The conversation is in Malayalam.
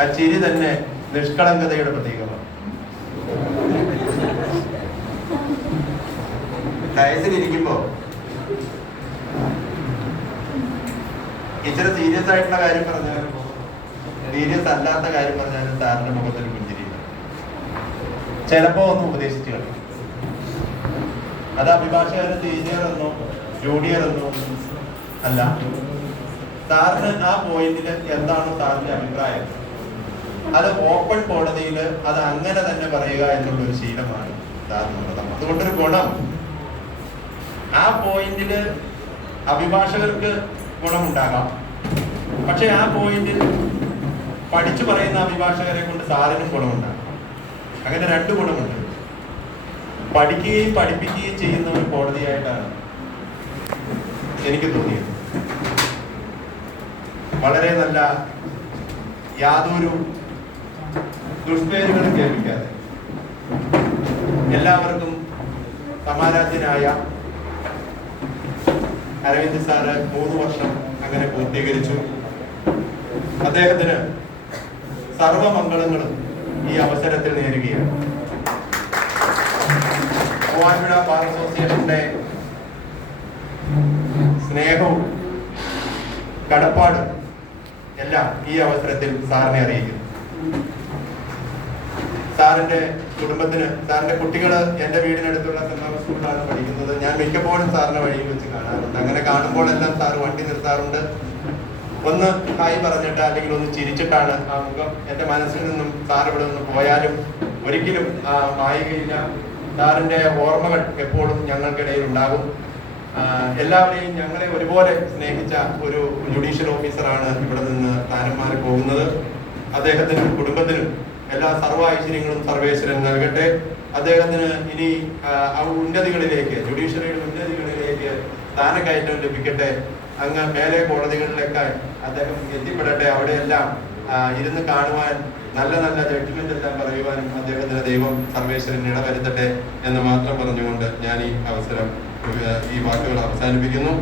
ആ ചിരി തന്നെ നിഷ്കളങ്കതയുടെ പ്രതീകമാണ്. ഡയസിലിരിക്കുമ്പോ ഇച്ചിരി സീരിയസ് ആയിട്ടുള്ള കാര്യം പറഞ്ഞാലും സീരിയസ് അല്ലാത്ത കാര്യം പറഞ്ഞാലും സാറിന്റെ മുഖത്തൊരു പുഞ്ചിരിയില്ല. ചിലപ്പോ ഒന്ന് ഉപദേശിച്ചു കളയും. അത് അഭിഭാഷകന് സീനിയർ എന്നോ ജൂനിയർ എന്നോ അല്ല, സാറിന് ആ പോയിന്റില് എന്താണ് സാറിന്റെ അഭിപ്രായം, അത് ഓപ്പൺ കോടതിയിൽ അത് അങ്ങനെ തന്നെ പറയുക എന്നുള്ളൊരു ശീലമാണ് സാറിനുള്ളത്. അതുകൊണ്ടൊരു ഗുണം, ആ പോയിന്റില് അഭിഭാഷകർക്ക് ഗുണമുണ്ടാകാം, പക്ഷെ ആ പോയിന്റിൽ പഠിച്ചു പറയുന്ന അഭിഭാഷകരെ കൊണ്ട് സാറിനും ഗുണമുണ്ടാകാം. അങ്ങനെ രണ്ട് ഗുണമുണ്ട്. പഠിക്കുകയും പഠിപ്പിക്കുകയും ചെയ്യുന്ന ഒരു കോടതിയായിട്ടാണ് എനിക്ക് തോന്നിയത്. വളരെ നല്ല, യാതൊരു ദുഷ്പേരുകളും കേൾപ്പിക്കാതെ എല്ലാവർക്കും സമാരാധ്യനായ അരവിന്ദ് സാറ് 3 വർഷം അങ്ങനെ പൂർത്തീകരിച്ചു. അദ്ദേഹത്തിന് സർവമംഗളങ്ങളും ഈ അവസരത്തിൽ നേരുകയാണ്. മൂവാറ്റുപുഴ ബാർ അസോസിയേഷന്റെ സ്നേഹവും കടപ്പാടും എല്ലാം ഈ അവസരത്തിൽ സാറിനെ അറിയിക്കുന്നു. സാറിന്റെ കുടുംബത്തിന്, സാറിന്റെ കുട്ടികൾ എന്റെ വീടിനടുത്തുള്ള സെന്റ് സ്കൂളിലാണ് പഠിക്കുന്നത്. ഞാൻ മിക്കപ്പോഴും സാറിനെ വഴിയിൽ വെച്ച് കാണാറുണ്ട്. അങ്ങനെ കാണുമ്പോഴെല്ലാം സാറ് വണ്ടി നിർത്താറുണ്ട്. ഒന്ന് ഹായ് പറഞ്ഞിട്ട് അല്ലെങ്കിൽ ഒന്ന് ചിരിച്ചിട്ടാണ് ആ മുഖം എന്റെ മനസ്സിൽ നിന്നും സാർ ഇവിടെ നിന്ന് പോയാലും ഒരിക്കലും മായുകയില്ല. സാറിന്റെ ഓർമ്മകൾ എപ്പോഴും ഞങ്ങൾക്കിടയിൽ ഉണ്ടാകും. എല്ലാവരെയും, ഞങ്ങളെ ഒരുപോലെ സ്നേഹിച്ച ഒരു ജുഡീഷ്യൽ ഓഫീസറാണ് ഇവിടെ നിന്ന് സ്ഥാനം മാറി പോകുന്നത്. അദ്ദേഹത്തിനും കുടുംബത്തിനും എല്ലാ സർവ്വ ഐശ്വര്യങ്ങളും സർവേശ്വരൻ നൽകട്ടെ. അദ്ദേഹത്തിന് ഇനി ഉന്നതികളിലേക്ക്, ജുഡീഷ്യറിയുടെ ഉന്നതികളിലേക്ക് സ്ഥാനക്കയറ്റം ലഭിക്കട്ടെ. അങ്ങ് മേലെ കോടതികളിലൊക്കെ അദ്ദേഹം എത്തിപ്പെടട്ടെ. അവിടെയെല്ലാം ഇരുന്ന് കാണുവാൻ, നല്ല നല്ല ജഡ്ജ്മെന്റ് എല്ലാം പറയുവാനും അദ്ദേഹത്തിന് ദൈവം സർവേശ്വരൻ ഇടവരുത്തട്ടെ എന്ന് മാത്രം പറഞ്ഞുകൊണ്ട് ഞാൻ ഈ വാക്കുകൾ അവസാനിപ്പിക്കുന്നു.